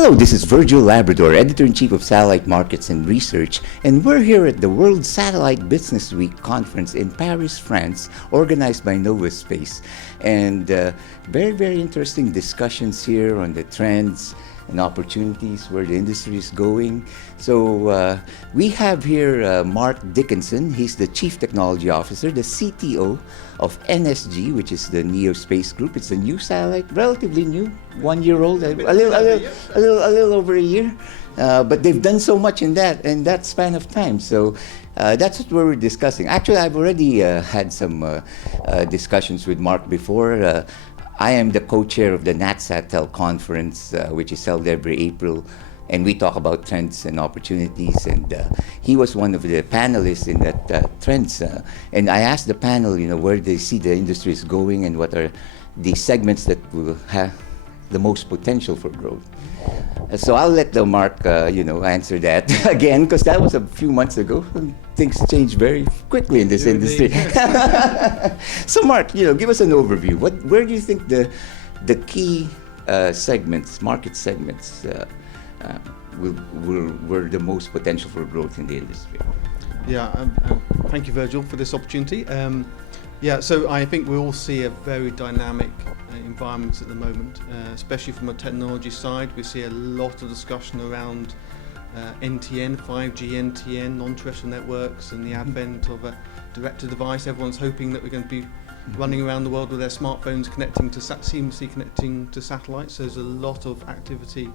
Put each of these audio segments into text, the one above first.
Hello, this is Virgil, Labrador, Editor-in-Chief of Satellite Markets and Research, and we're here at the World Satellite Business Week conference in Paris, France, organized by Novaspace. And very, very interesting discussions here on the trends and opportunities where the industry is going. So we have here Mark Dickinson. He's the Chief Technology Officer, the CTO of NSG, which is the Neo Space Group. It's a new satellite, relatively new, 1 year old, a little over a year. But they've done so much in that span of time. So that's what we're discussing. Actually, I've already had some discussions with Mark before. I am the co-chair of the NatSatTel conference, which is held every April, and we talk about trends and opportunities. And he was one of the panelists in that trends. And I asked the panel, where they see the industry is going and what are the segments that will have the most potential for growth. So I'll let Mark, answer that again, because that was a few months ago. Things change very quickly in this industry. So Mark, give us an overview. Where do you think the key segments, market segments, were the most potential for growth in the industry? Yeah, thank you, Virgil, for this opportunity. So I think we all see a very dynamic environment at the moment, especially from a technology side. We see a lot of discussion around NTN, 5G NTN, non-terrestrial networks, and the advent of a direct-to-device. Everyone's hoping that we're going to be running around the world with their smartphones seamlessly connecting to satellites. So there's a lot of activity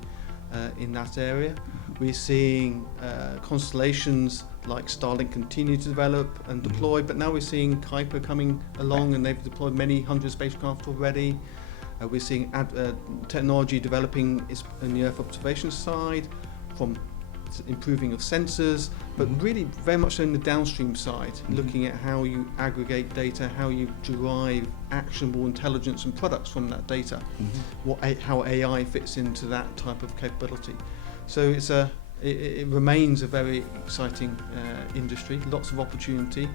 in that area. We're seeing constellations like Starlink continue to develop and deploy, but now we're seeing Kuiper coming along, and they've deployed many hundred spacecraft already. We're seeing technology developing in the Earth observation side, from improving of sensors, but really very much in the downstream side, looking at how you aggregate data, how you derive actionable intelligence and products from that data, how AI fits into that type of capability. So it remains a very exciting industry, lots of opportunity,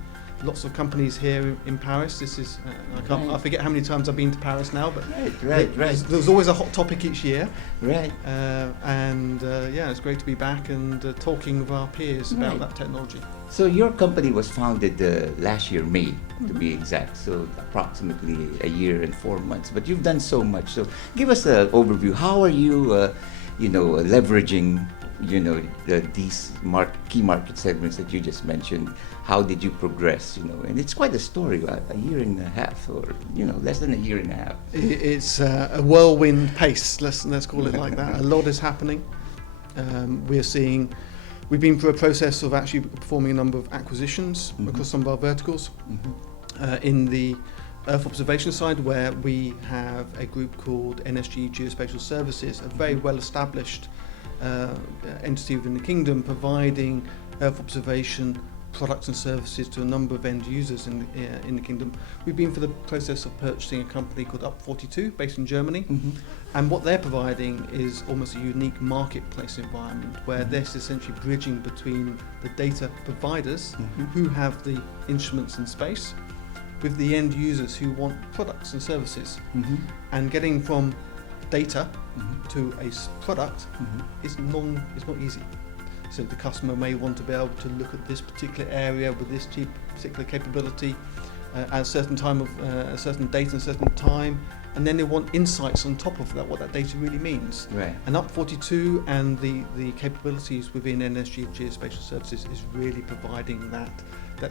lots of companies here in Paris. This is I forget how many times I've been to Paris now, but right. There's always a hot topic each year. Right. It's great to be back and talking with our peers about that technology. So your company was founded last year, May, to be exact. So approximately a year and 4 months. But you've done so much. So give us an overview. How are you, leveraging these key market segments that you just mentioned? How did you progress? And it's quite a story. A year and a half, or less than a year and a half. It's a whirlwind pace. Let's call it like that. A lot is happening. We've been through a process of actually performing a number of acquisitions across some of our verticals. In the Earth observation side, where we have a group called NSG Geospatial Services, a very well-established entity within the kingdom, providing Earth observation products and services to a number of end users in the kingdom. We've been through the process of purchasing a company called Up42, based in Germany, and what they're providing is almost a unique marketplace environment, where they're essentially bridging between the data providers who have the instruments in space with the end users who want products and services, and getting from data to a product is not easy. So the customer may want to be able to look at this particular area with this particular capability at a certain time of a certain date and a certain time, and then they want insights on top of that, what that data really means. Right. And Up42 and the capabilities within NSG Geospatial Services is really providing that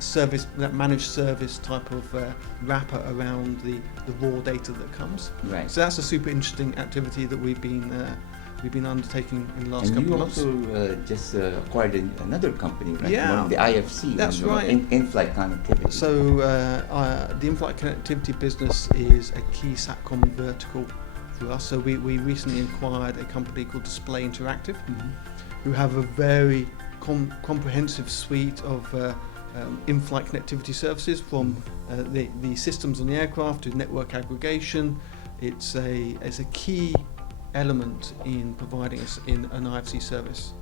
service, that managed service type of wrapper around the raw data that comes. Right. So that's a super interesting activity that we've been undertaking in the last couple of months. And you also just acquired another company, right? Yeah. One of the IFC. That's right. In-flight connectivity. So the in-flight connectivity business is a key SATCOM vertical for us. So we recently acquired a company called Display Interactive, who have a very comprehensive suite of in-flight connectivity services, from the systems on the aircraft to network aggregation. It's a key element in providing us in an IFC service.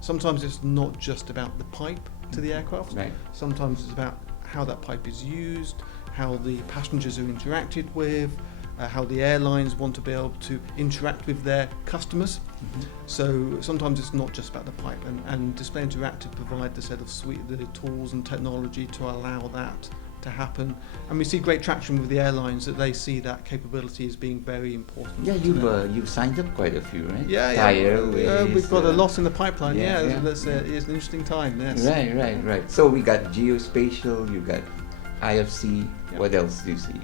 Sometimes it's not just about the pipe to the aircraft. Right. Sometimes it's about how that pipe is used, how the passengers are interacted with, how the airlines want to be able to interact with their customers. So sometimes it's not just about the pipe, and Display Interactive provide the set of the tools and technology to allow that to happen, and we see great traction with the airlines that they see that capability as being very important. Yeah, you've signed up quite a few, right? Yeah, Thai yeah. Airways, We've got a lot in the pipeline. yeah, Yeah, yeah, it's an interesting time. Yes. Right. So we got geospatial, you got IFC. Yeah. What else do you see,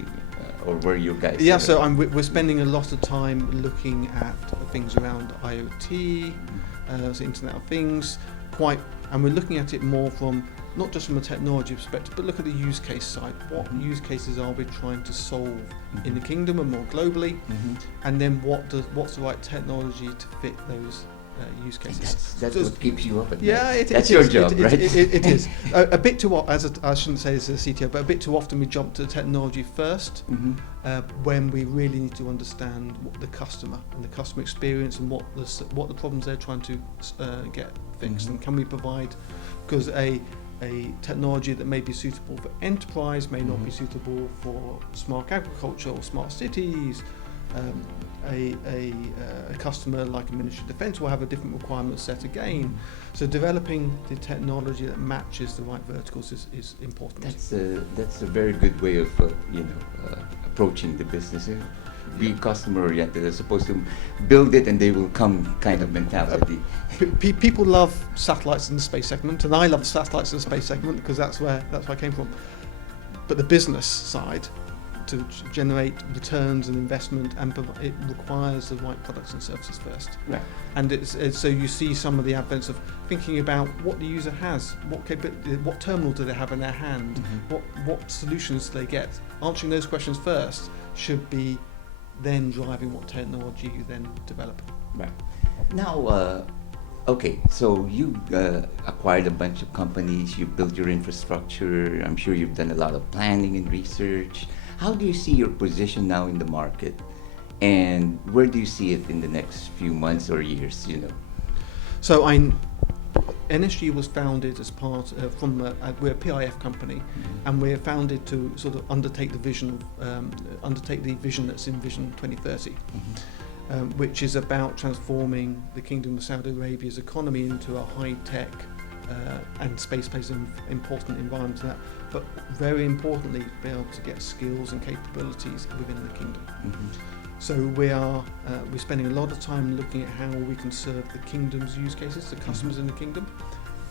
or were you guys? Yeah, so we're spending a lot of time looking at things around IoT, so Internet of Things, and we're looking at it more from not just from a technology perspective, but look at the use case side. What use cases are we trying to solve in the kingdom and more globally, and then what's the right technology to fit those use cases? That's what keeps you up at night. Yeah, that's your job, right? It is a bit too often. I shouldn't say this as a CTO, but a bit too often we jump to the technology first, when we really need to understand what the customer and the customer experience and what the problems they're trying to get fixed, and can we provide, because a technology that may be suitable for enterprise may not be suitable for smart agriculture or smart cities. A customer like a Ministry of Defence will have a different requirement set again. So developing the technology that matches the right verticals is important. That's a very good way of approaching the business. Be customer oriented as opposed to build it and they will come kind of mentality. People love satellites in the space segment, and I love satellites in the space segment because that's where I came from. But the business side, to generate returns and investment, and it requires the right products and services first. Right. And it's so you see some of the advents of thinking about what the user has, what terminal do they have in their hand, what solutions do they get. Answering those questions first should be then driving what technology you then develop. Right. Now, okay, so you acquired a bunch of companies, you built your infrastructure, I'm sure you've done a lot of planning and research. How do you see your position now in the market, and where do you see it in the next few months or years, So NSG was founded as part we're a PIF company, and we're founded to sort of undertake the vision that's in Vision 2030, which is about transforming the Kingdom of Saudi Arabia's economy into a high-tech, and space plays an important environment to that, but very importantly, be able to get skills and capabilities within the kingdom. So we're spending a lot of time looking at how we can serve the kingdom's use cases, the customers in the kingdom.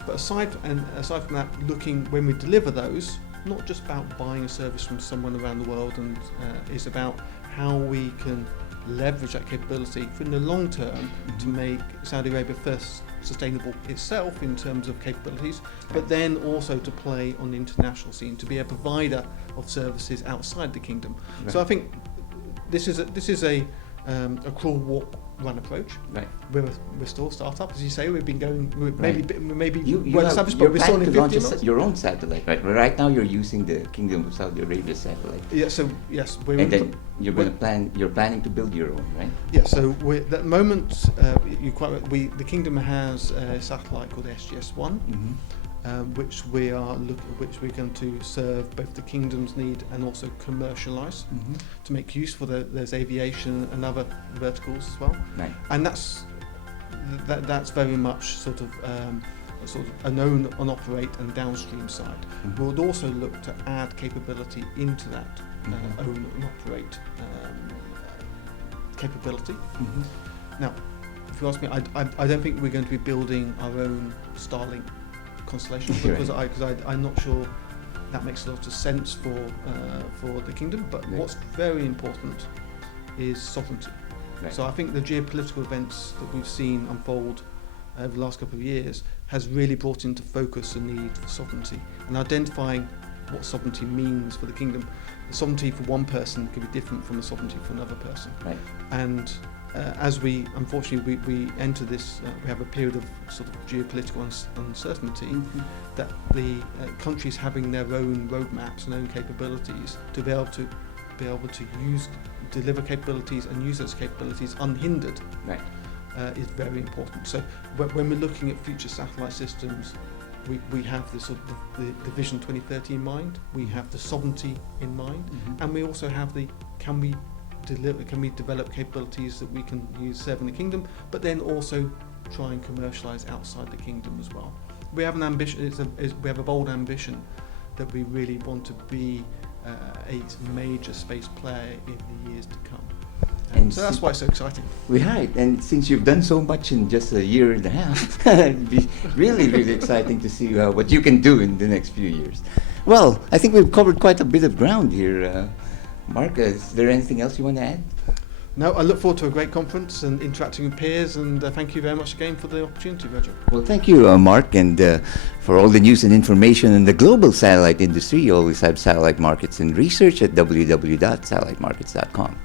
But aside from that, looking when we deliver those, not just about buying a service from someone around the world, and it's about how we can leverage that capability for in the long term to make Saudi Arabia first sustainable itself in terms of capabilities, but then also to play on the international scene, to be a provider of services outside the kingdom. Right. So I think this is a crawl, walk, run approach. Right. We're still a startup, as you say. We've been going maybe well established, but we're still in 50 months. Your own satellite, right? Right now you're using the Kingdom of Saudi Arabia satellite. Yeah. So yes, you're planning to build your own, right? Yeah. So at the moment, the Kingdom has a satellite called SGS-1. Which we're going to serve both the kingdom's need and also commercialise to make use for there's aviation and other verticals as well. Right. And that's very much sort of an own and operate and downstream side. We would also look to add capability into that own and operate capability. Now, if you ask me, I don't think we're going to be building our own Starlink constellation, because I'm not sure that makes a lot of sense for the kingdom. But what's very important is sovereignty. Right. So I think the geopolitical events that we've seen unfold over the last couple of years has really brought into focus the need for sovereignty and identifying what sovereignty means for the kingdom. The sovereignty for one person can be different from the sovereignty for another person. Right. And as we enter this, we have a period of sort of geopolitical uncertainty, that the countries having their own roadmaps and own capabilities to be able to deliver capabilities and use those capabilities unhindered, right, is very important. So when we're looking at future satellite systems, we have the sort of the Vision 2030 in mind. We have the sovereignty in mind, and we also have can we can we develop capabilities that we can use serving the kingdom, but then also try and commercialize outside the kingdom as well. We have an ambition. We have a bold ambition that we really want to be a major space player in the years to come. And so that's why it's so exciting. Right, and since you've done so much in just a year and a half, it'd be really, really exciting to see what you can do in the next few years. Well, I think we've covered quite a bit of ground here. Mark, is there anything else you want to add? No, I look forward to a great conference and interacting with peers, and thank you very much again for the opportunity, Virgil. Well, thank you, Mark, and for all the news and information in the global satellite industry, you always have Satellite Markets and Research at www.satellitemarkets.com.